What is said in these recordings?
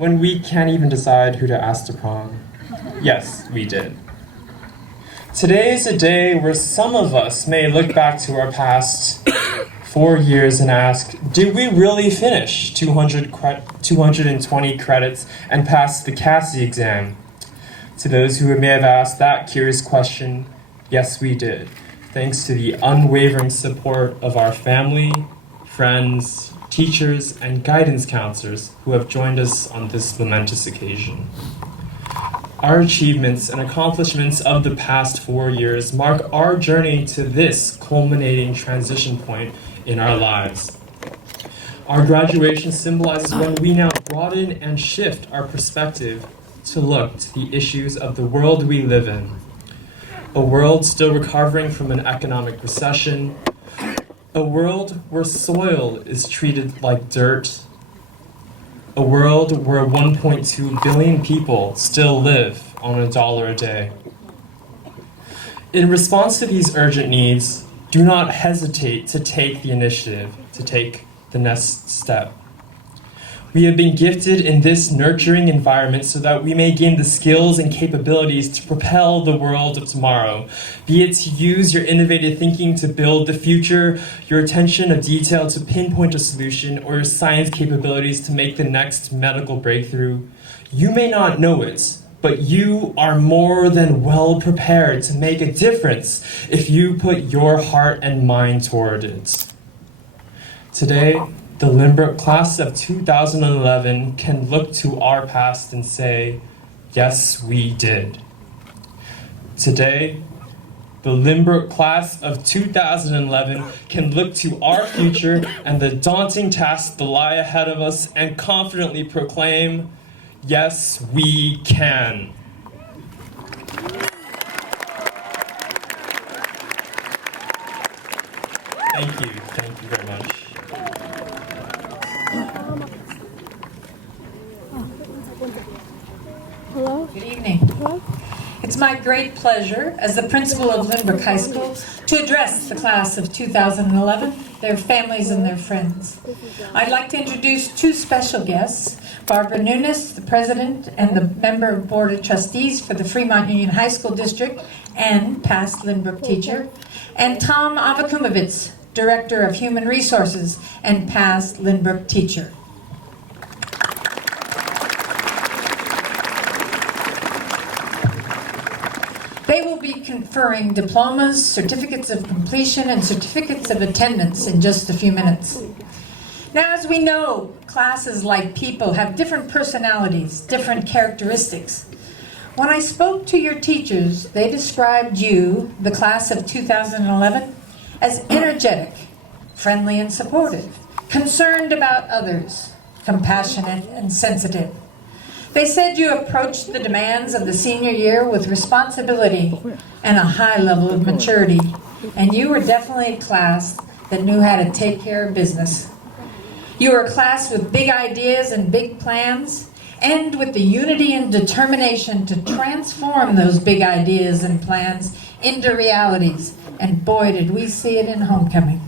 when we can't even decide who to ask to prom? Yes, we did. Today is a day where some of us may look back to our past 4 years and ask, did we really finish 220 credits and pass the CASI exam? To those who may have asked that curious question, yes, we did, thanks to the unwavering support of our family, friends, teachers, and guidance counselors who have joined us on this momentous occasion. Our achievements and accomplishments of the past 4 years mark our journey to this culminating transition point in our lives. Our graduation symbolizes when we now broaden and shift our perspective to look to the issues of the world we live in. A world still recovering from an economic recession, a world where soil is treated like dirt, a world where 1.2 billion people still live on $1 a day. In response to these urgent needs, do not hesitate to take the initiative, to take the next step. We have been gifted in this nurturing environment so that we may gain the skills and capabilities to propel the world of tomorrow, be it to use your innovative thinking to build the future, your attention of detail to pinpoint a solution, or your science capabilities to make the next medical breakthrough. You may not know it, but you are more than well prepared to make a difference if you put your heart and mind toward it. Today, the Lynbrook class of 2011 can look to our past and say, yes, we did. Today, the Lynbrook class of 2011 can look to our future and the daunting tasks that lie ahead of us and confidently proclaim, yes, we can. Thank you very much. Hello? Good evening. Hello? It's my great pleasure as the principal of Lynbrook High School to address the class of 2011, their families and their friends. I'd like to introduce two special guests, Barbara Nunes, the president and the member of Board of Trustees for the Fremont Union High School District and past Lynbrook teacher, and Tom Avakumovitz, Director of Human Resources and past Lynbrook teacher. They will be conferring diplomas, certificates of completion, and certificates of attendance in just a few minutes. Now, as we know, classes, like people, have different personalities, different characteristics. When I spoke to your teachers, they described you, the class of 2011, as energetic, friendly and supportive, concerned about others, compassionate and sensitive. They said you approached the demands of the senior year with responsibility and a high level of maturity, and you were definitely a class that knew how to take care of business. You were a class with big ideas and big plans, and with the unity and determination to transform those big ideas and plans into realities, and boy, did we see it in homecoming.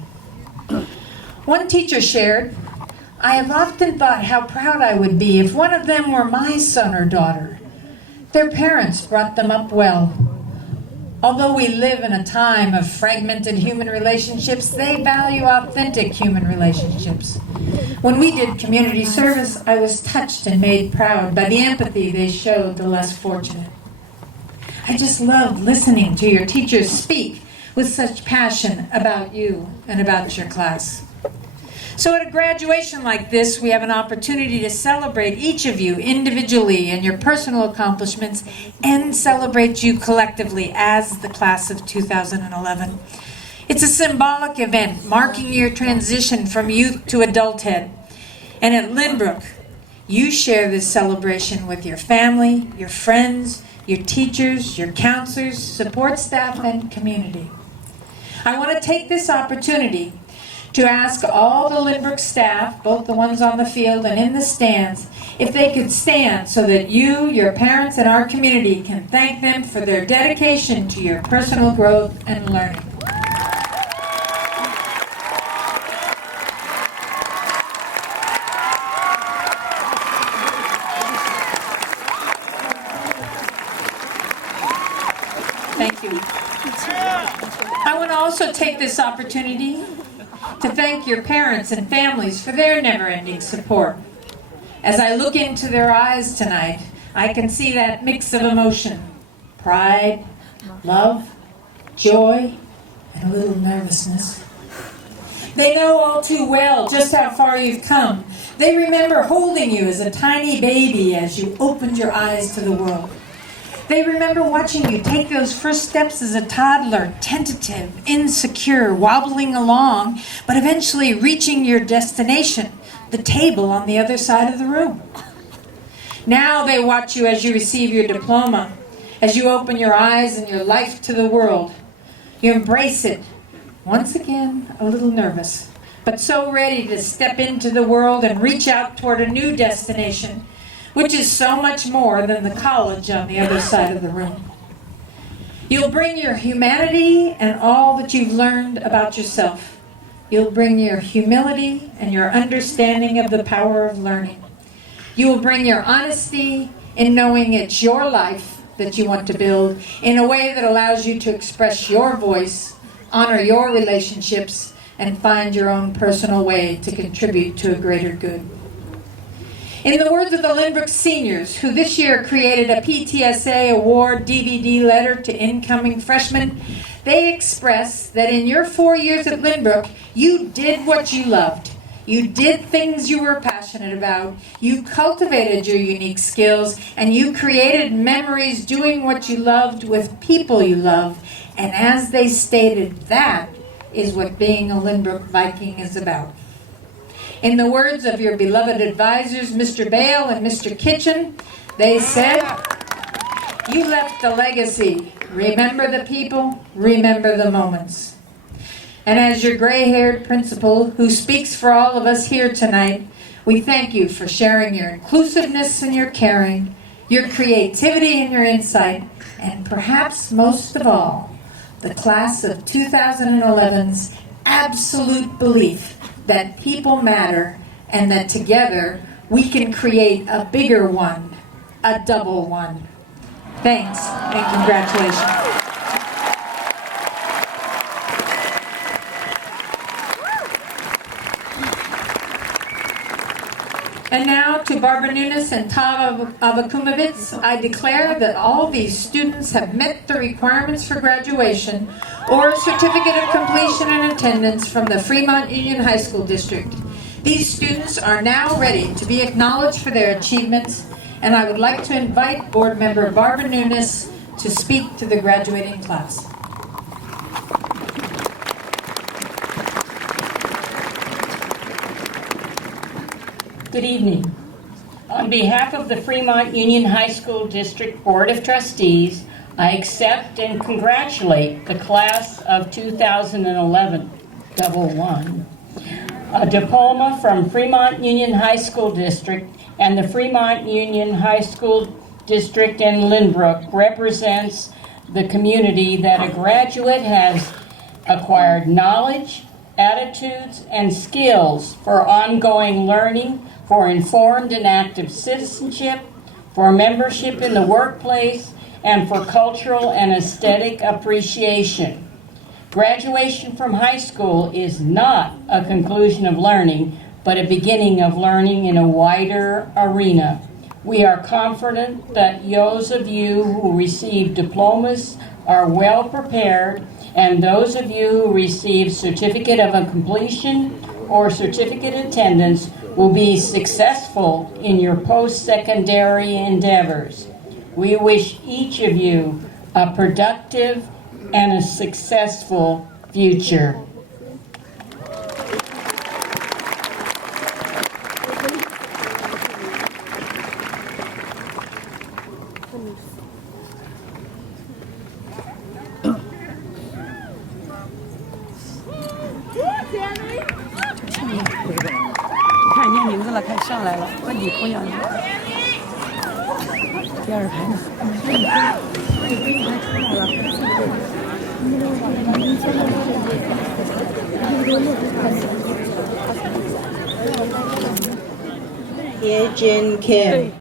One teacher shared, "I have often thought how proud I would be if one of them were my son or daughter. Their parents brought them up well. Although we live in a time of fragmented human relationships, they value authentic human relationships. When we did community service, I was touched and made proud by the empathy they showed the less fortunate. I just loved listening to your teachers speak with such passion about you and about your class." So at a graduation like this, we have an opportunity to celebrate each of you individually and your personal accomplishments, and celebrate you collectively as the class of 2011. It's a symbolic event marking your transition from youth to adulthood. And at Lynbrook, you share this celebration with your family, your friends, your teachers, your counselors, support staff, and community. I want to take this opportunity to ask all the Lynbrook staff, both the ones on the field and in the stands, if they could stand so that you, your parents, and our community can thank them for their dedication to your personal growth and learning. Thank you. I want to also take this opportunity to thank your parents and families for their never-ending support. As I look into their eyes tonight, I can see that mix of emotion: pride, love, joy, and a little nervousness. They know all too well just how far you've come. They remember holding you as a tiny baby as you opened your eyes to the world. They remember watching you take those first steps as a toddler, tentative, insecure, wobbling along, but eventually reaching your destination, the table on the other side of the room. Now they watch you as you receive your diploma, as you open your eyes and your life to the world. You embrace it, once again a little nervous, but so ready to step into the world and reach out toward a new destination, which is so much more than the college on the other side of the room. You'll bring your humanity and all that you've learned about yourself. You'll bring your humility and your understanding of the power of learning. You will bring your honesty in knowing it's your life that you want to build in a way that allows you to express your voice, honor your relationships, and find your own personal way to contribute to a greater good. In the words of the Lynbrook seniors, who this year created a PTSA award DVD letter to incoming freshmen, they express that in your 4 years at Lynbrook, you did what you loved. You did things you were passionate about, you cultivated your unique skills, and you created memories doing what you loved with people you loved. And as they stated, that is what being a Lynbrook Viking is about. In the words of your beloved advisors, Mr. Bale and Mr. Kitchen, they said, "You left a legacy. Remember the people, remember the moments." And as your gray-haired principal, who speaks for all of us here tonight, we thank you for sharing your inclusiveness and your caring, your creativity and your insight, and perhaps most of all, the class of 2011's absolute belief that people matter and that together we can create a bigger one, a double one. Thanks and congratulations. And now to Barbara Nunes and Tava Avakumovitz, I declare that all these students have met the requirements for graduation or certificate of completion and attendance from the Fremont Union High School District. These students are now ready to be acknowledged for their achievements, and I would like to invite Board Member Barbara Nunes to speak to the graduating class. Good evening. On behalf of the Fremont Union High School District Board of Trustees, I accept and congratulate the class of 2011, double one. A diploma from Fremont Union High School District and the Fremont Union High School District in Lynbrook represents the community that a graduate has acquired knowledge, attitudes, and skills for ongoing learning, for informed and active citizenship, for membership in the workplace, and for cultural and aesthetic appreciation. Graduation from high school is not a conclusion of learning, but a beginning of learning in a wider arena. We are confident that those of you who receive diplomas are well prepared, and those of you who receive certificate of completion or certificate attendance will be successful in your post-secondary endeavors. We wish each of you a productive and a successful future. Ye Jin Kim.